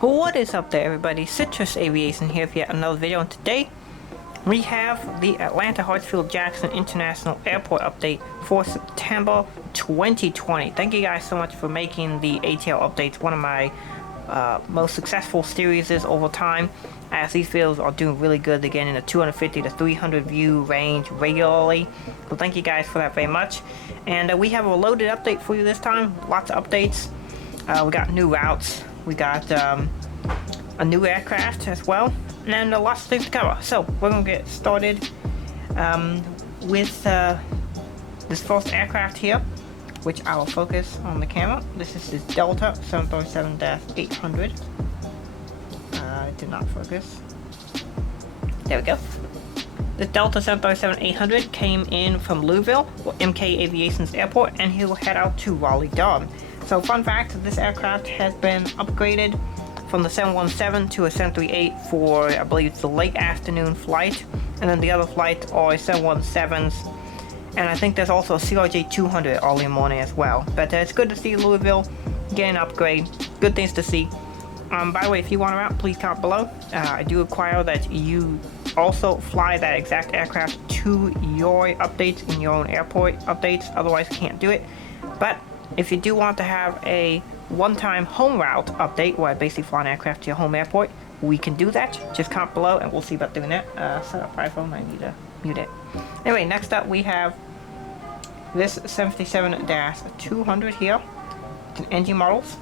What is up there, everybody? Citrus Aviation here with yet another video, and today we have the Atlanta Hartsfield-Jackson International Airport update for September 2020. Thank you guys so much for making the ATL updates one of my most successful series over time, as these videos are doing really good. They're getting in the 250 to 300 view range regularly, so thank you guys for that very much. And we have a loaded update for you this time. Lots of updates. We got new routes, we got a new aircraft as well, and lots of things to cover. So we're gonna get started with this first aircraft here, which I will focus on the camera. This is the Delta 737-800. It did not focus. There we go. The Delta 737-800 came in from Louisville, or MK Aviation's airport, and he will head out to Raleigh-Durham. So fun fact, this aircraft has been upgraded from the 717 to a 738 for, I believe it's the late afternoon flight, and then the other flights are 717s, and I think there's also a CRJ 200 early in the morning as well. But it's good to see Louisville get an upgrade. Good things to see. By the way, if you want a route, please comment below. I do require that you also fly that exact aircraft to your updates in your own airport updates, otherwise you can't do it. But if you do want to have a one-time home route update where I basically fly an aircraft to your home airport, we can do that. Just comment below and we'll see about doing that. Set up iPhone, I need to mute it. Anyway, next up we have this 757-200 here. It's an NG models.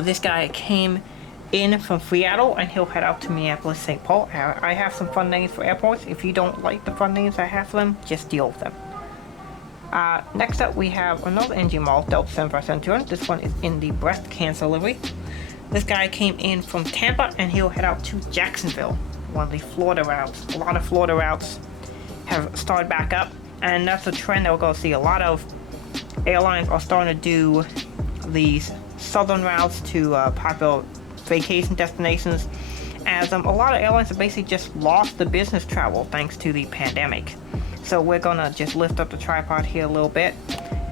This guy came in from Seattle and he'll head out to Minneapolis, St. Paul. I have some fun names for airports. If you don't like the fun names I have for them, just deal with them. Next up we have another NG model, Delta 757-200. This one is in the breast cancer livery. This guy came in from Tampa and he'll head out to Jacksonville, one of the Florida routes. A lot of Florida routes have started back up, and that's a trend that we're going to see. A lot of airlines are starting to do these southern routes to popular vacation destinations, as a lot of airlines have basically just lost the business travel thanks to the pandemic. So we're gonna just lift up the tripod here a little bit,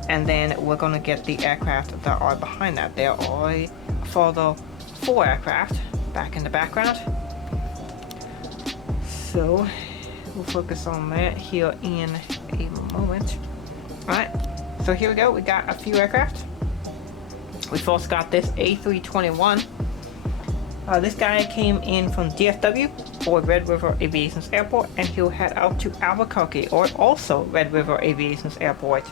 and then we're gonna get the aircraft that are behind that. There are a further 4 aircraft back in the background. So we'll focus on that here in a moment. Alright, so here we go. We got a few aircraft. We first got this A321. This guy came in from DFW, or Red River Aviation's airport, and he'll head out to Albuquerque, or also Red River Aviation's airport.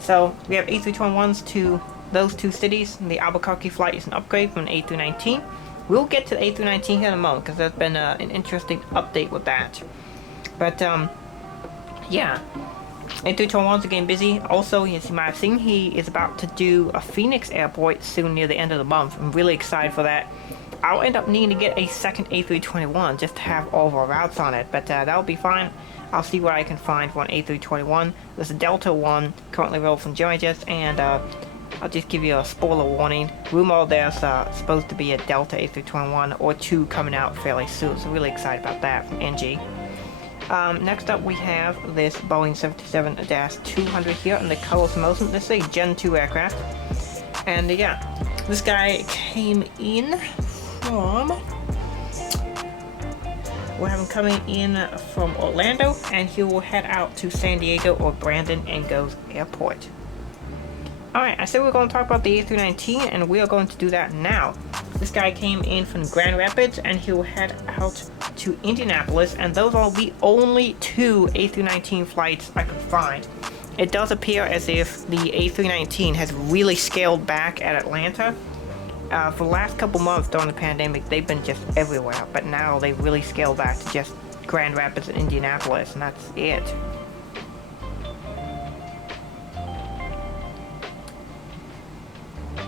So we have A321s to those two cities. The Albuquerque flight is an upgrade from an A319. We'll get to the A319 here in a moment, because there's been an interesting update with that. But yeah, A321s are getting busy. Also, as you might have seen, he is about to do a Phoenix airport soon near the end of the month. I'm really excited for that. I'll end up needing to get a second A321 just to have all of our routes on it, but that'll be fine. I'll see what I can find for an A321. There's a Delta one currently available from Georgia, and I'll just give you a spoiler warning. Rumor there's supposed to be a Delta A321 or 2 coming out fairly soon, so really excited about that from NG. Next up we have this Boeing 757-200 here in the colors Mosin. This is a Gen 2 aircraft, and yeah, this guy came in from, we have him coming in from Orlando, and he will head out to San Diego or Brandon Engels Airport. Alright, I said we were going to talk about the A319, and we are going to do that now. This guy came in from Grand Rapids, and he will head out to Indianapolis, and those are the only 2 A319 flights I could find. It does appear as if the A319 has really scaled back at Atlanta. For the last couple months during the pandemic, they've been just everywhere, but now they've really scaled back to just Grand Rapids and Indianapolis, and that's it.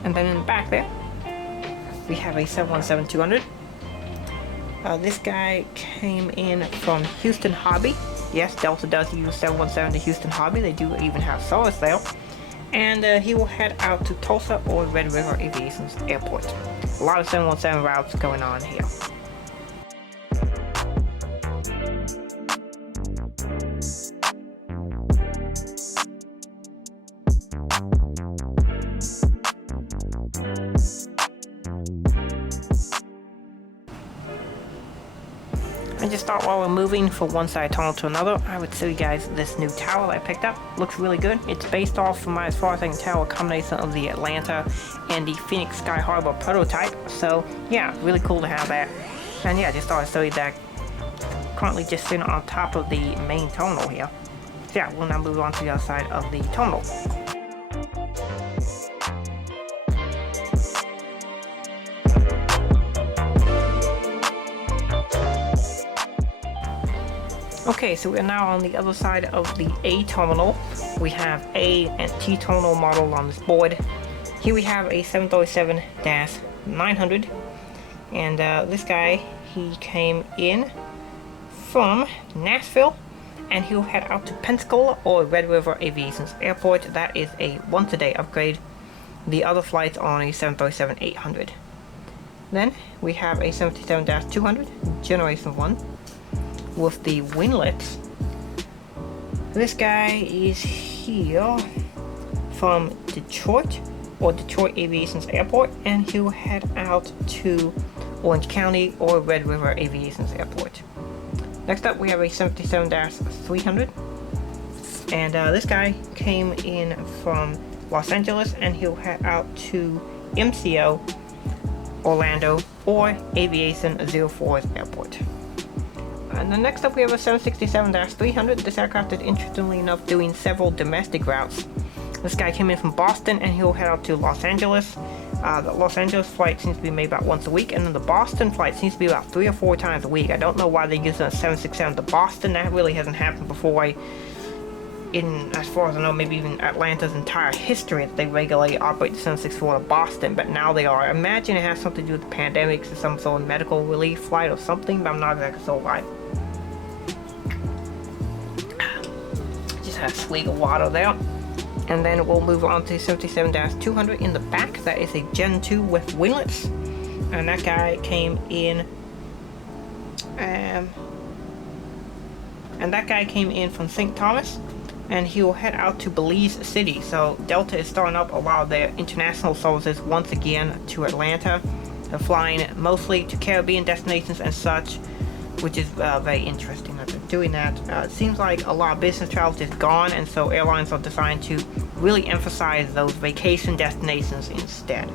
And then in the back there, we have a 717-200. This guy came in from Houston Hobby. Yes, Delta does use 717 to Houston Hobby. They do even have service there. And he will head out to Tulsa or Red River Aviation's airport. A lot of 717 routes going on here. And just thought while we're moving from one side tunnel to another, I would show you guys this new tower that I picked up. Looks really good. It's based off, from as far as I can tell, a combination of the Atlanta and the Phoenix Sky Harbor prototype. So yeah, really cool to have that. And yeah, just thought I'd show you that. Currently just sitting on top of the main terminal here. So yeah, we'll now move on to the other side of the terminal. Okay, so we're now on the other side of the A terminal. We have A and T terminal model on this board. Here we have a 737-900, and this guy, he came in from Nashville, and he'll head out to Pensacola or Red River Aviation's Airport. That is a once-a-day upgrade. The other flights are on a 737-800. Then we have a 737-200, Generation 1, with the winglets. This guy is here from Detroit or Detroit Aviation's Airport, and he'll head out to Orange County or Red River Aviation's Airport. Next up, we have a 737-300, and this guy came in from Los Angeles, and he'll head out to MCO, Orlando, or Aviation 04's Airport. And then next up, we have a 767-300. This aircraft is, interestingly enough, doing several domestic routes. This guy came in from Boston, and he'll head out to Los Angeles. The Los Angeles flight seems to be made about once a week, and then the Boston flight seems to be about 3 or 4 times a week. I don't know why they're using a 767 to Boston. That really hasn't happened before in, as far as I know, maybe even Atlanta's entire history that they regularly operate the 764 to Boston, but now they are. I imagine it has something to do with the pandemics or some sort of medical relief flight or something, but I'm not exactly sure why. Just had a swig of water there. And then we'll move on to 77-200 in the back. That is a Gen 2 with winglets. And that guy came in from St. Thomas, and he will head out to Belize City. So Delta is starting up a lot of their international services once again to Atlanta. They're flying mostly to Caribbean destinations and such, which is very interesting that they're doing that. It seems like a lot of business travel is gone, and so airlines are deciding to really emphasize those vacation destinations instead.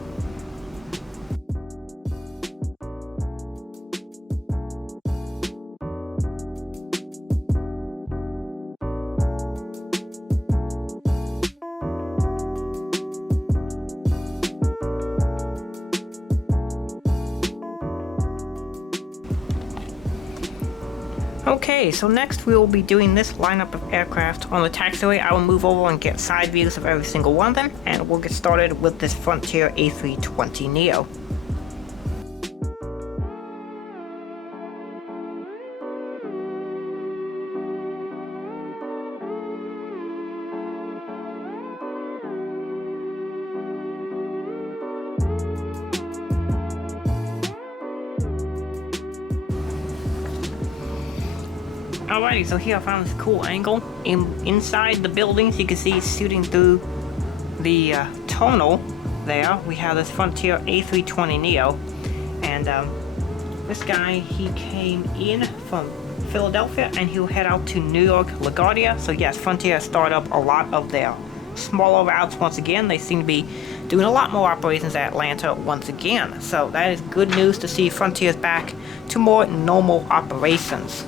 Okay, so next we will be doing this lineup of aircraft on the taxiway. I will move over and get side views of every single one of them, and we'll get started with this Frontier A320neo. Alrighty, so here I found this cool angle inside the building, so you can see shooting through the tunnel there. We have this Frontier A320neo, and this guy, he came in from Philadelphia, and he'll head out to New York LaGuardia. So yes, Frontier started up a lot of their smaller routes once again. They seem to be doing a lot more operations at Atlanta once again. So that is good news to see Frontier's back to more normal operations.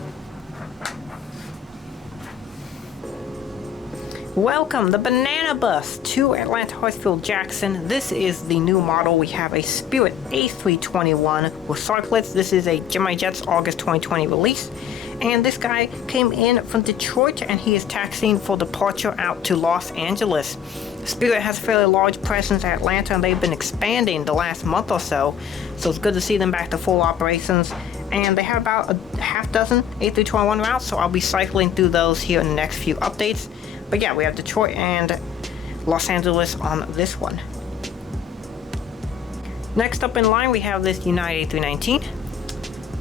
Welcome, the Banana Bus to Atlanta Hartsfield Jackson. This is the new model. We have a Spirit A321 with circlets. This is a Gemini Jets August 2020 release. And this guy came in from Detroit, and he is taxiing for departure out to Los Angeles. Spirit has a fairly large presence at Atlanta, and they've been expanding the last month or so. So it's good to see them back to full operations. And they have about a half dozen A321 routes, so I'll be cycling through those here in the next few updates. But yeah, we have Detroit and Los Angeles on this one. Next up in line, we have this United A319.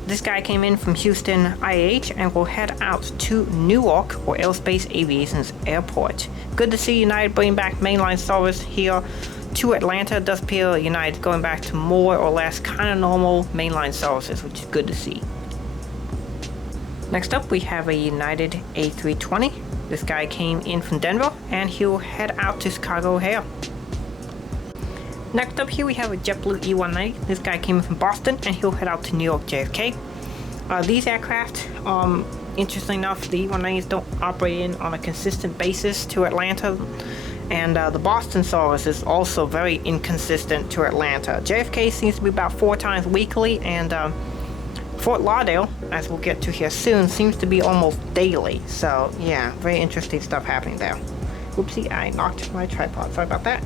This guy came in from Houston IAH and will head out to Newark or Aerospace Aviation's Airport. Good to see United bringing back mainline service here to Atlanta. It does appear United going back to more or less kind of normal mainline services, which is good to see. Next up, we have a United A320. This guy came in from Denver, and he'll head out to Chicago O'Hare. Next up here, we have a JetBlue E190. This guy came in from Boston, and he'll head out to New York JFK. These aircraft, interestingly enough, the E190s don't operate in on a consistent basis to Atlanta, and the Boston service is also very inconsistent to Atlanta. JFK seems to be about 4 times weekly, and Fort Lauderdale, as we'll get to here soon, seems to be almost daily. So yeah, very interesting stuff happening there. Whoopsie, I knocked my tripod. Sorry about that.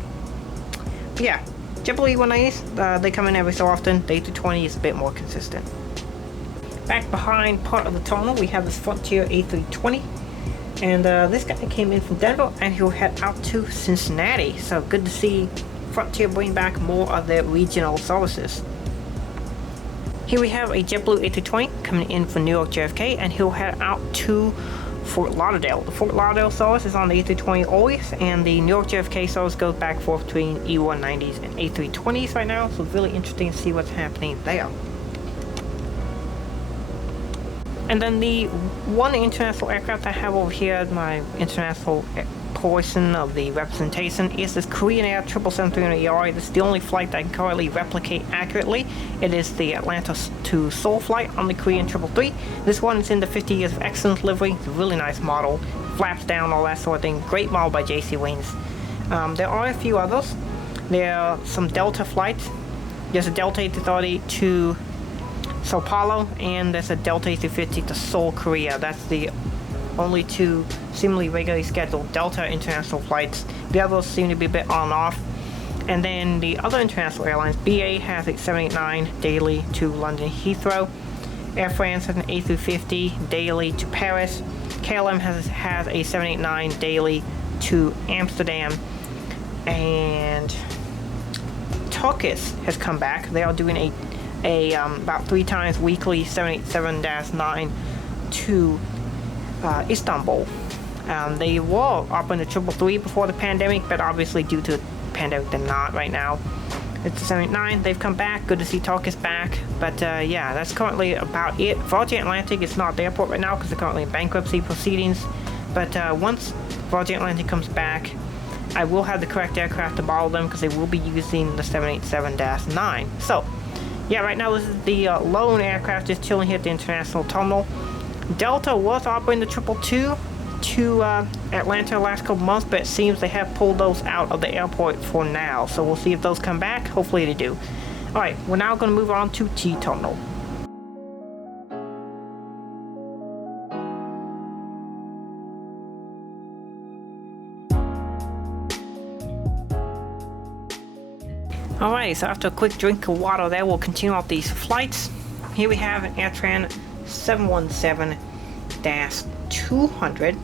But yeah, JetBlue E190s, they come in every so often. The A320 is a bit more consistent. Back behind part of the terminal, we have this Frontier A320. And this guy came in from Denver, and he'll head out to Cincinnati. So good to see Frontier bring back more of their regional services. Here we have a JetBlue A320 coming in from New York JFK, and he'll head out to Fort Lauderdale. The Fort Lauderdale service is on the A320 always, and the New York JFK service goes back and forth between E190s and A320s right now, so it's really interesting to see what's happening there. And then the one international aircraft I have over here, my international portion of the representation, is this Korean Air 777-300ER. This is the only flight that I can currently replicate accurately. It is the Atlanta to Seoul flight on the Korean 777. This one is in the 50 Years of Excellence livery. It's a really nice model. Flaps down, all that sort of thing. Great model by J.C. Wings. There are a few others. There are some Delta flights. There's a Delta A330 to Sao Paulo, and there's a Delta A350 to Seoul, Korea. That's the only 2 seemingly regularly scheduled Delta international flights. The others seem to be a bit on and off. And then the other international airlines, BA has a 789 daily to London Heathrow. Air France has an A350 daily to Paris. KLM has a 789 daily to Amsterdam. And Turkish has come back. They are doing a about 3 times weekly 787-9 to Istanbul. They were up in the 333 before the pandemic, but obviously due to the pandemic they're not right now. It's the 789. They've come back. Good to see Turkish back. But yeah, that's currently about it. Virgin Atlantic is not at the airport right now because they're currently in bankruptcy proceedings. But once Virgin Atlantic comes back, I will have the correct aircraft to borrow them because they will be using the 787-9. So yeah, right now this is the lone aircraft just chilling here at the international terminal. Delta was operating the 222 to Atlanta the last couple months, but it seems they have pulled those out of the airport for now. So we'll see if those come back. Hopefully they do. Alright, we're now going to move on to T Terminal. Alright, so after a quick drink of water there, we'll continue off these flights. Here we have an AirTran 717-200.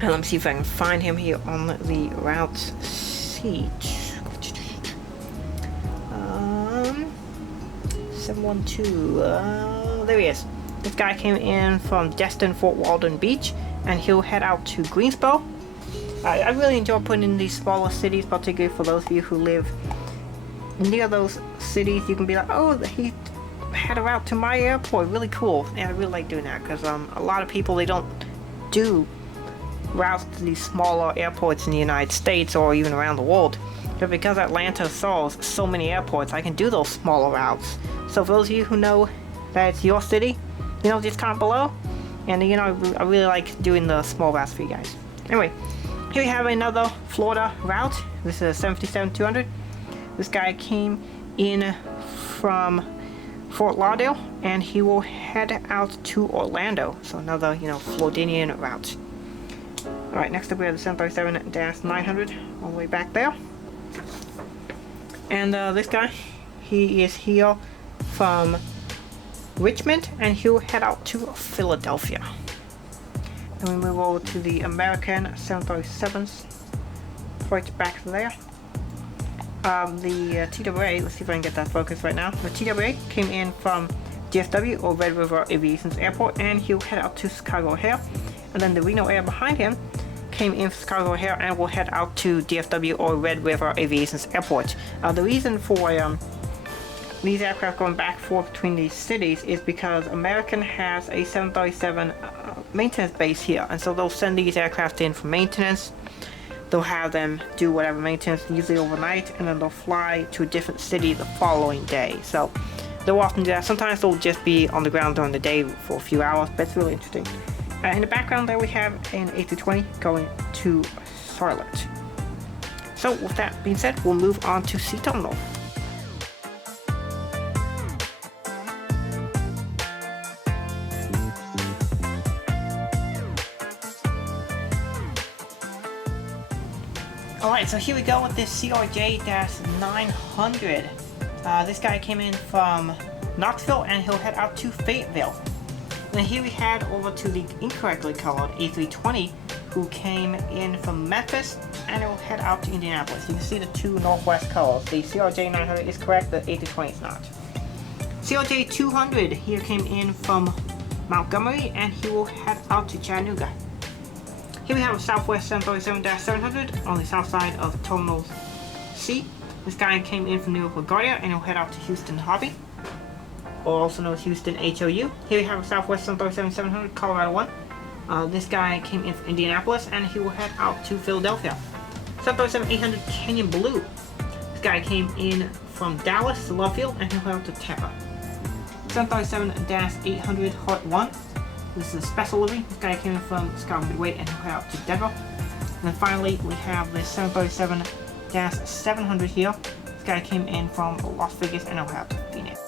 And let me see if I can find him here on the route sheet. 712, there he is. This guy came in from Destin Fort Walton Beach, and he'll head out to Greensboro. I really enjoy putting in these smaller cities, particularly for those of you who live near those cities. You can be like, oh, he had a route to my airport. Really cool. Yeah, I really like doing that because a lot of people, they don't do routes to these smaller airports in the United States or even around the world. But because Atlanta serves so many airports, I can do those smaller routes. So for those of you who know that it's your city, you know, just comment below. And you know, I really like doing the small routes for you guys. Anyway, here we have another Florida route. This is a 757-200. This guy came in from Fort Lauderdale, and he will head out to Orlando. So another, you know, Floridian route. Alright, next up we have the 737-900 all the way back there. And this guy, he is here from Richmond, and he'll head out to Philadelphia. And we move over to the American 737s right back there. The TWA, let's see if I can get that focus right now. The TWA came in from DFW, or Red River Aviation's airport, and he'll head out to Chicago O'Hare. And then the Reno Air behind him came in from Chicago O'Hare and will head out to DFW, or Red River Aviation's airport. The reason for these aircraft going back and forth between these cities is because American has a 737 maintenance base here, and so they'll send these aircraft in for maintenance. They'll have them do whatever maintenance, usually overnight, and then they'll fly to a different city the following day. So they'll often do that. Sometimes they'll just be on the ground during the day for a few hours, but it's really interesting. In the background there we have an A320 going to Charlotte. So with that being said, we'll move on to Sea Terminal. Alright, so here we go with this CRJ-900. This guy came in from Knoxville and he'll head out to Fayetteville. Then here we head over to the incorrectly colored A320 who came in from Memphis and it will head out to Indianapolis. You can see the two northwest colors. The CRJ-900 is correct, the A320 is not. CRJ-200 here came in from Montgomery and he will head out to Chattanooga. Here we have a Southwest 737-700 on the south side of Terminal C. This guy came in from New York LaGuardia and he'll head out to Houston Hobby, or also known as Houston HOU. Here we have a Southwest 737-700 Colorado 1. This guy came in from Indianapolis and he will head out to Philadelphia. 737-800 Canyon Blue. This guy came in from Dallas to Love Field and he'll head out to Tampa. 737-800 Heart 1. This is a special livery. This guy came in from Chicago Midway and he'll head out to Denver. And then finally we have the 737-700 here. This guy came in from Las Vegas and he'll head out to Phoenix.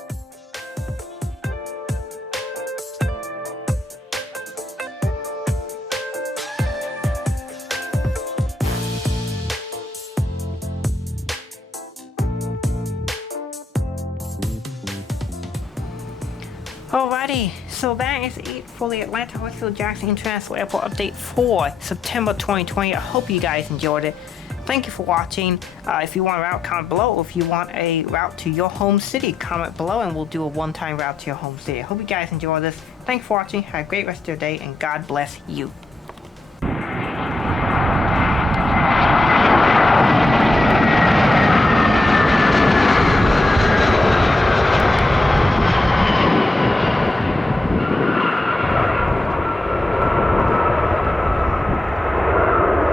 Alrighty, so that is it for the Atlanta Hartsfield-Jackson International Airport update for September 2020. I hope you guys enjoyed it. Thank you for watching. If you want a route, comment below. If you want a route to your home city, comment below and we'll do a one-time route to your home city. I hope you guys enjoyed this. Thanks for watching. Have a great rest of your day and God bless you.